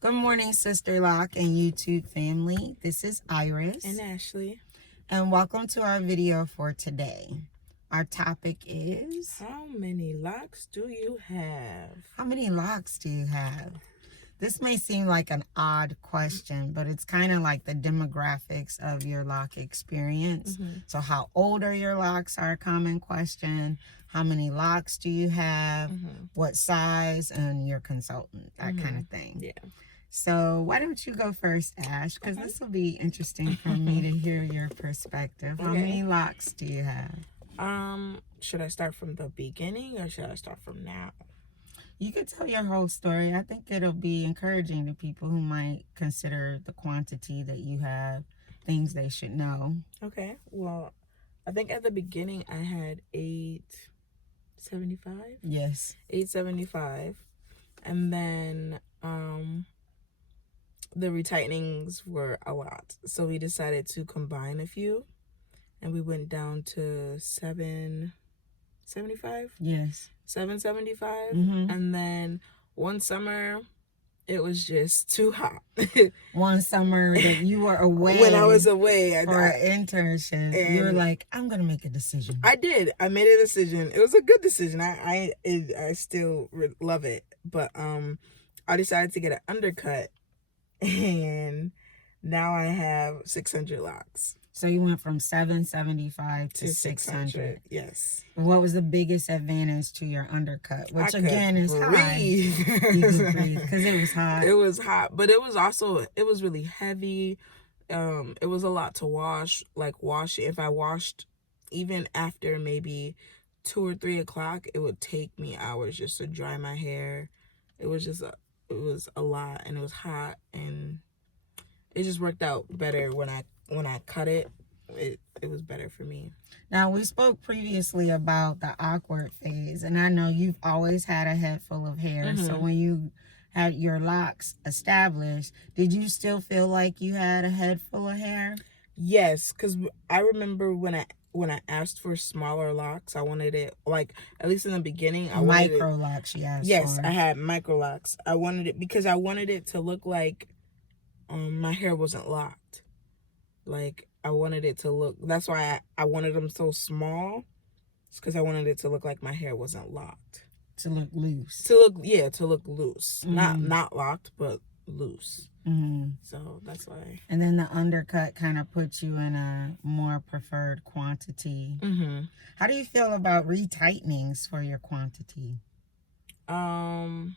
Good morning, Sister Lock and YouTube family. This is Iris. And Ashley. And welcome to our video for today. Our topic is... How many locks do you have? How many locks do you have? This may seem like an odd question, but it's kind of like the demographics of your lock experience. So how old are your locks are a common question. How many locks do you have? What size? And your consultant, that kind of thing. Yeah. So why don't you go first, Ash? Because this will be interesting for me to hear your perspective. How many locks do you have? Should I start from the beginning or should I start from now? You could tell your whole story. I think it'll be encouraging to people who might consider the quantity that you have, things they should know. Okay. Well, I think at the beginning I had 875. Yes. 875. And then the retightenings were a lot. So we decided to combine a few and we went down to 775. Yes. 775. And then one summer it was just too hot. One summer that you were away. When I was away for an internship, you were like, I'm gonna make a decision. I did. I made a decision. It was a good decision. I still love it. But I decided to get an undercut, and now I have 600 locks. So you went from 775 to 600. Yes. What was the biggest advantage to your undercut? Which again is high. You could breathe because it was hot. It was hot, but it was really heavy. It was a lot to wash. Like if I washed even after maybe 2 or 3 o'clock, it would take me hours just to dry my hair. It was a lot, and it was hot, and it just worked out better when I cut it. It was better for me. Now, we spoke previously about the awkward phase, and I know you've always had a head full of hair. So when you had your locks established, did you still feel like you had a head full of hair? Yes, because I remember when I asked for smaller locks, I wanted it, like, at least in the beginning, I wanted micro locks. Yes, I had micro locks. I wanted it because I wanted it to look like my hair wasn't locked. Like, I wanted it to look, that's why I wanted them so small. It's because I wanted it to look like my hair wasn't locked. To look loose. To look loose. Not locked, but loose. So that's why. And then the undercut kind of puts you in a more preferred quantity. How do you feel about retightenings for your quantity? Honestly,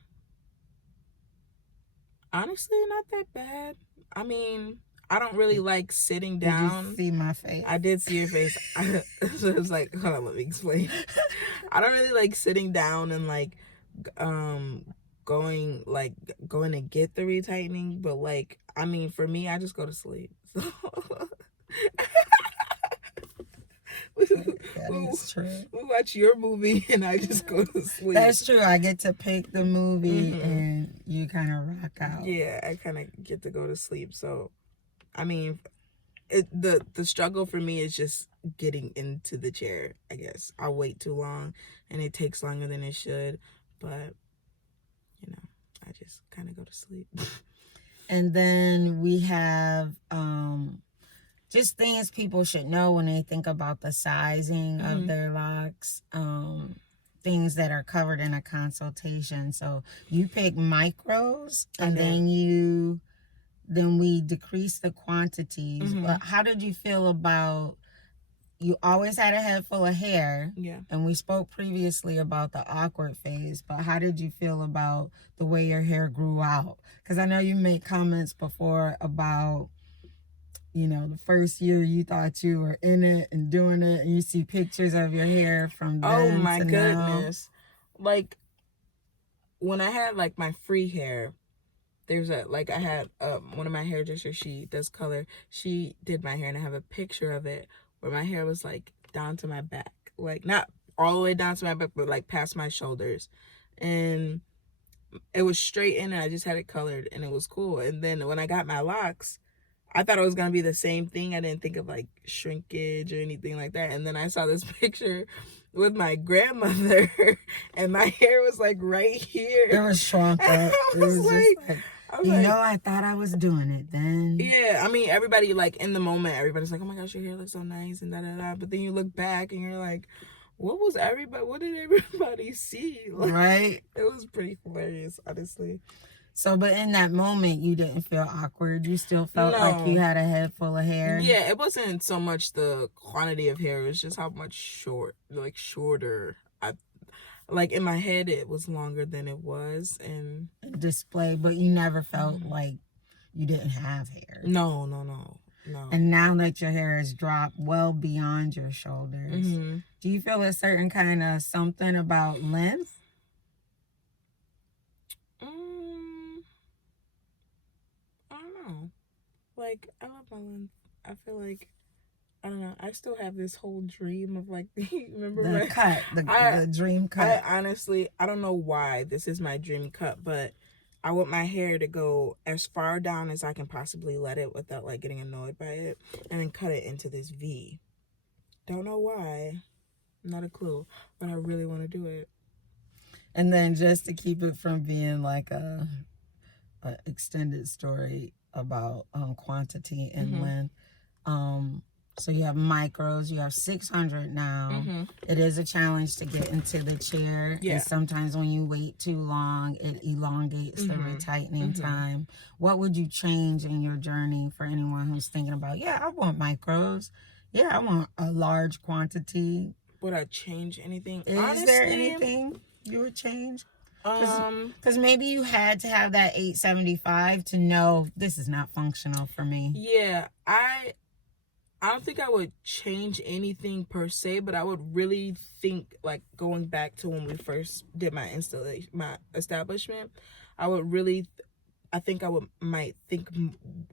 not that bad. I mean, I don't really like sitting down. Did you see my face? I did see your face. So it was like, hold on, let me explain. I don't really like sitting down and like going to get the retightening, but like, I mean, for me, I just go to sleep. So That is true. We watch your movie and I just go to sleep. That's true. I get to pick the movie and you kind of rock out. Yeah, I kind of get to go to sleep. So, I mean, the struggle for me is just getting into the chair, I guess. I wait too long and it takes longer than it should. But, you know, I just kind of go to sleep. And then we have just things people should know when they think about the sizing of their locks. Things that are covered in a consultation. So you pick micros and then we decrease the quantities. But how did you feel about, you always had a head full of hair. Yeah. And we spoke previously about the awkward phase, but how did you feel about the way your hair grew out? Because I know you made comments before about, you know, the first year you thought you were in it and doing it, and you see pictures of your hair from then oh my to goodness. Now. Like, when I had like my free hair, there's I had one of my hairdressers, she does color, she did my hair, and I have a picture of it where my hair was like down to my back, like not all the way down to my back, but like past my shoulders, and it was straightened, and I just had it colored, and it was cool. And then when I got my locks, I thought it was gonna be the same thing. I didn't think of like shrinkage or anything like that. And then I saw this picture with my grandmother, and my hair was like right here. It was shrunk up. I was was You like, know, I thought I was doing it then. yeah, I mean, everybody, like, in the moment, everybody's like, oh my gosh, your hair looks so nice and da-da-da. But then you look back and you're like, what did everybody see? Like, Right? it was pretty hilarious, honestly. So, but in that moment, you didn't feel awkward. You still felt like you No. had a head full of hair. Yeah, it wasn't so much the quantity of hair, it was just how much shorter. Like, in my head, it was longer than it was, and Display, but you never felt like you didn't have hair. no. And now that your hair has dropped well beyond your shoulders, do you feel a certain kind of something about length? I don't know. Like, I love my length. I feel like, I don't know. I still have this whole dream of, like, remember The cut, the dream cut. I honestly, I don't know why this is my dream cut, but I want my hair to go as far down as I can possibly let it without, like, getting annoyed by it, and then cut it into this V. Don't know why. Not a clue, but I really want to do it. And then just to keep it from being like a extended story about quantity and length. So you have micros, you have 600 now. It is a challenge to get into the chair. Yeah. And sometimes when you wait too long, it elongates the retightening time. What would you change in your journey for anyone who's thinking about, yeah, I want micros. Yeah, I want a large quantity. Would I change anything? Is Honestly, there anything you would change? Because maybe you had to have that 875 to know this is not functional for me. Yeah, I don't think I would change anything per se, but I would really think, like, going back to when we first did my establishment, I would really, I think might think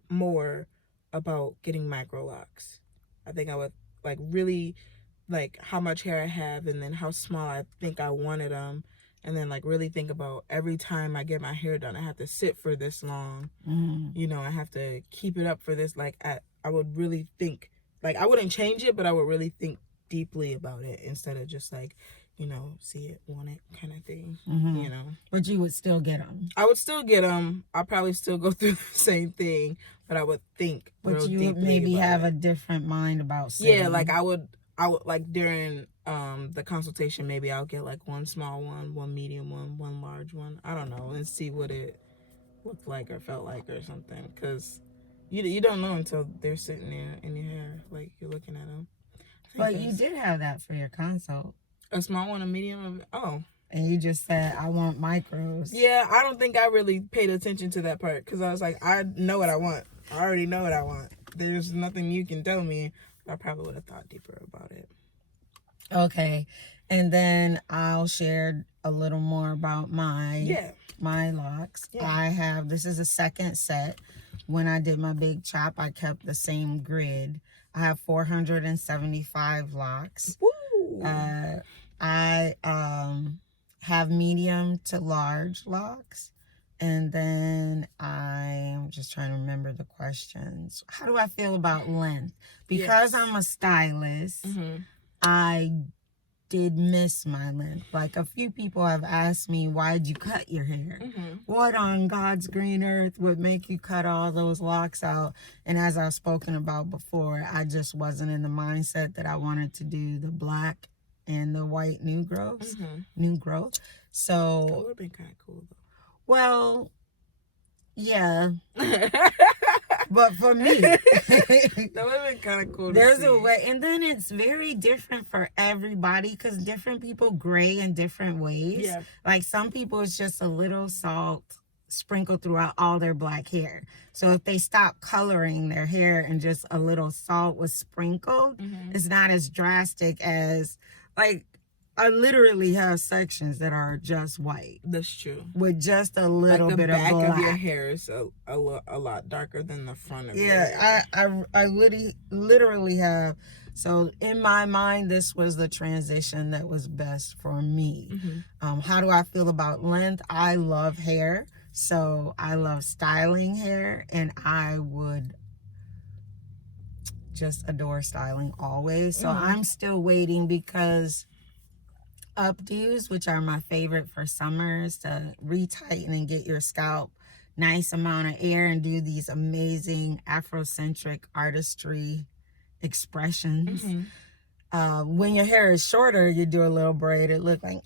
more about getting micro locks. I think I would, like, really, like, how much hair I have and then how small I think I wanted them. And then, like, really think about every time I get my hair done, I have to sit for this long. You know, I have to keep it up for this. Like, I would really think, like, I wouldn't change it, but I would really think deeply about it instead of just, like, you know, see it, want it kind of thing, you know. But you would still get them. I would still get them. I'll probably still go through the same thing, but I would think real deeply. But you would maybe have a different mind about sitting. Yeah, like, I would, like, during the consultation, maybe I'll get, like, one small one, one medium one large one. I don't know, and see what it looked like or felt like or something, because you don't know until they're sitting there in your hair, like, you're looking at them. But you did have that for your consult. A small one, a medium, oh. And you just said, I want micros. Yeah, I don't think I really paid attention to that part, because I was like, I know what I want. I already know what I want. There's nothing you can tell me. I probably would have thought deeper about it. Okay. And then I'll share a little more about my locks. Yeah. This is a second set. When I did my big chop, I kept the same grid. I have 475 locks. Woo! I have medium to large locks. And then I'm just trying to remember the questions. How do I feel about length? Because I'm a stylist, I did miss my length. Like, a few people have asked me, why'd you cut your hair? What on God's green earth would make you cut all those locks out? And as I've spoken about before, I just wasn't in the mindset that I wanted to do the black and the white new growth. So that would have been kind of cool, though. Well, yeah. But for me, that would have been kind of cool. There's a way, and then it's very different for everybody because different people gray in different ways. Yeah. Like, some people, it's just a little salt sprinkled throughout all their black hair. So if they stop coloring their hair and just a little salt was sprinkled, it's not as drastic as, like, I literally have sections that are just white. That's true. With just a little bit of black. The back of your hair is a lot darker than the front of your hair. I literally have. So in my mind, this was the transition that was best for me. How do I feel about length? I love hair. So I love styling hair, and I would just adore styling always. So I'm still waiting because updos, which are my favorite for summers to retighten and get your scalp nice amount of air and do these amazing Afrocentric artistry expressions. When your hair is shorter, you do a little braid, it look like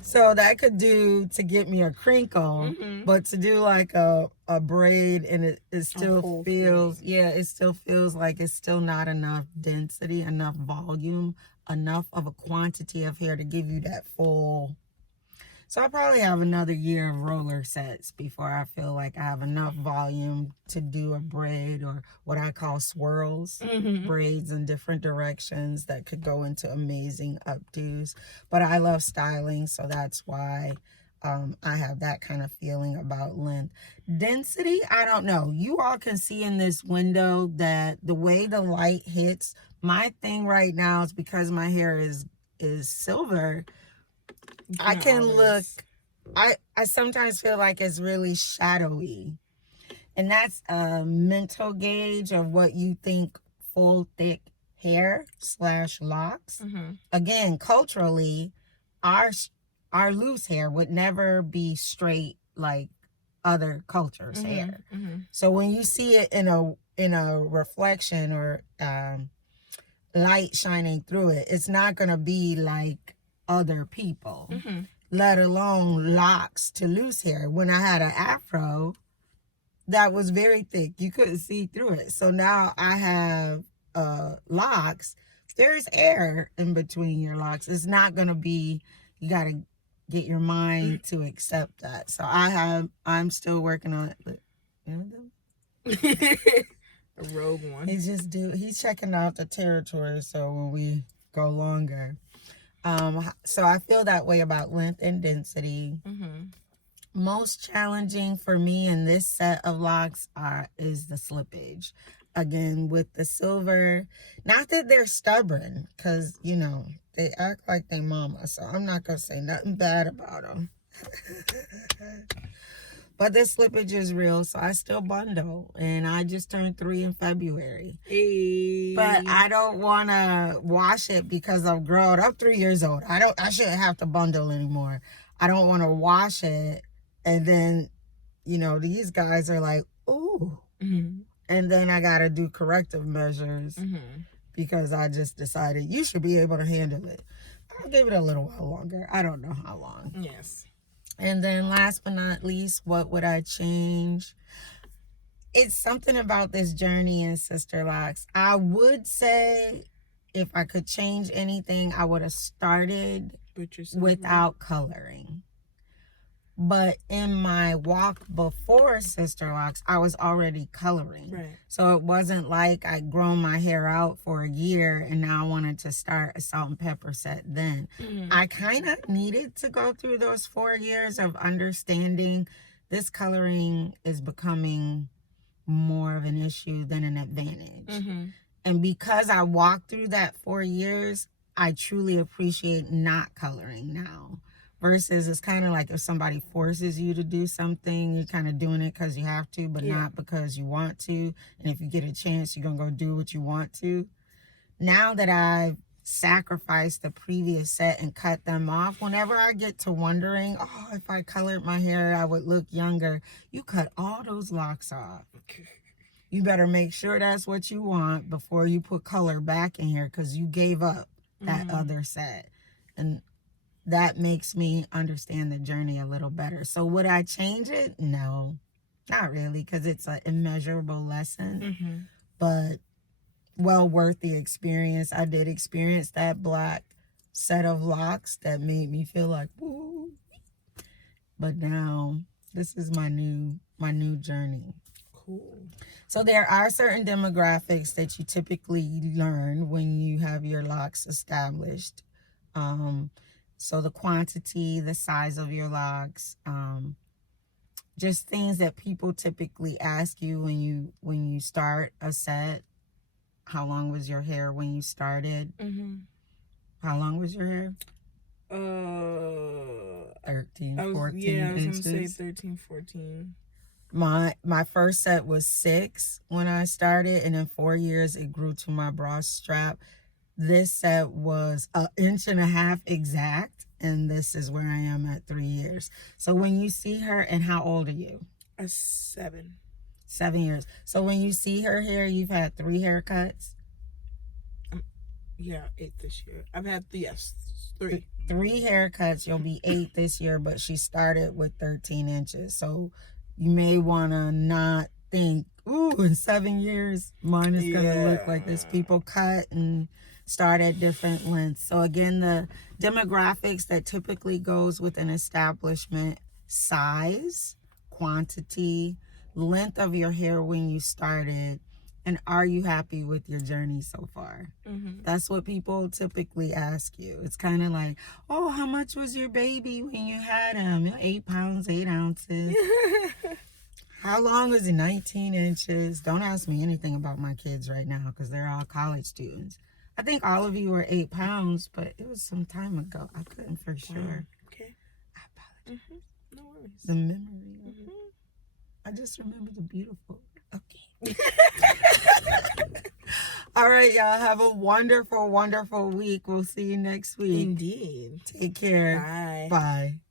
so that could do to get me a crinkle, but to do like a braid and it still feels it still feels like it's still not enough density, enough volume, enough of a quantity of hair to give you that full. So I probably have another year of roller sets before I feel like I have enough volume to do a braid or what I call swirls, braids in different directions that could go into amazing updos. But I love styling, so that's why I have that kind of feeling about length. Density, I don't know. You all can see in this window that the way the light hits, my thing right now is because my hair is silver, I can look, I sometimes feel like it's really shadowy. And that's a mental gauge of what you think full, thick hair / locks. Again, culturally, our loose hair would never be straight like other cultures' hair. So when you see it in a reflection or light shining through it, it's not going to be like other people, let alone locks to loose hair. When I had an afro that was very thick, you couldn't see through it. So now I have locks, there's air in between your locks. It's not gonna be, you gotta get your mind to accept that. So I'm still working on it. A rogue one. He's checking out the territory, so when we go longer. So I feel that way about length and density. Most challenging for me in this set of locks is the slippage. Again, with the silver, not that they're stubborn, because, you know, they act like they mama, so I'm not going to say nothing bad about them. But the slippage is real, so I still bundle. And I just turned 3 in February. Hey. But I don't want to wash it because I've grown. I'm 3 years old. I shouldn't have to bundle anymore. I don't want to wash it. And then, you know, these guys are like, ooh. And then I got to do corrective measures because I just decided you should be able to handle it. I'll give it a little while longer. I don't know how long. Yes. And then last but not least, what would I change? It's something about this journey in Sister Locks. I would say if I could change anything, I would have started without coloring. But in my walk before Sister Locks, I was already coloring. Right. So it wasn't like I'd grown my hair out for a year and now I wanted to start a salt and pepper set then. I kind of needed to go through those 4 years of understanding this coloring is becoming more of an issue than an advantage. And because I walked through that 4 years, I truly appreciate not coloring now. Versus it's kind of like if somebody forces you to do something, you're kind of doing it because you have to, but not because you want to. And if you get a chance, you're going to go do what you want to. Now that I've sacrificed the previous set and cut them off, whenever I get to wondering, oh, if I colored my hair, I would look younger. You cut all those locks off. You better make sure that's what you want before you put color back in here because you gave up that other set. And that makes me understand the journey a little better. So would I change it? No, not really, because it's an immeasurable lesson. But well worth the experience. I did experience that black set of locks that made me feel like, woo. But now this is my new journey. Cool. So there are certain demographics that you typically learn when you have your locks established. So the quantity, the size of your locks, just things that people typically ask you when you start a set. How long was your hair when you started? How long was your hair? 13, 14 yeah, I was inches. gonna say 13, 14. My first set was 6 when I started, and in 4 years it grew to my bra strap. This set was 1.5 inches exact. and this is where I am at 3 years. So when you see her, and how old are you? 7. 7 years. So when you see her hair, you've had 3 haircuts? Yeah, 8 this year. I've had, yes, 3. 3 haircuts. You'll be 8 this year, but she started with 13 inches. So you may want to not think, ooh, in 7 years, mine is going to look like this. People cut and start at different lengths. So again, the demographics that typically goes with an establishment: size, quantity, length of your hair when you started, and are you happy with your journey so far? That's what people typically ask you. It's kind of like, oh, how much was your baby when you had him? 8 pounds, 8 ounces. How long was it? 19 inches. Don't ask me anything about my kids right now because they're all college students. I think all of you were 8 pounds, but it was some time ago. I couldn't for sure. Okay. I apologize. No worries. The memory of it. I just remember the beautiful. Okay. All right, y'all. Have a wonderful, wonderful week. We'll see you next week. Indeed. Take care. Bye. Bye.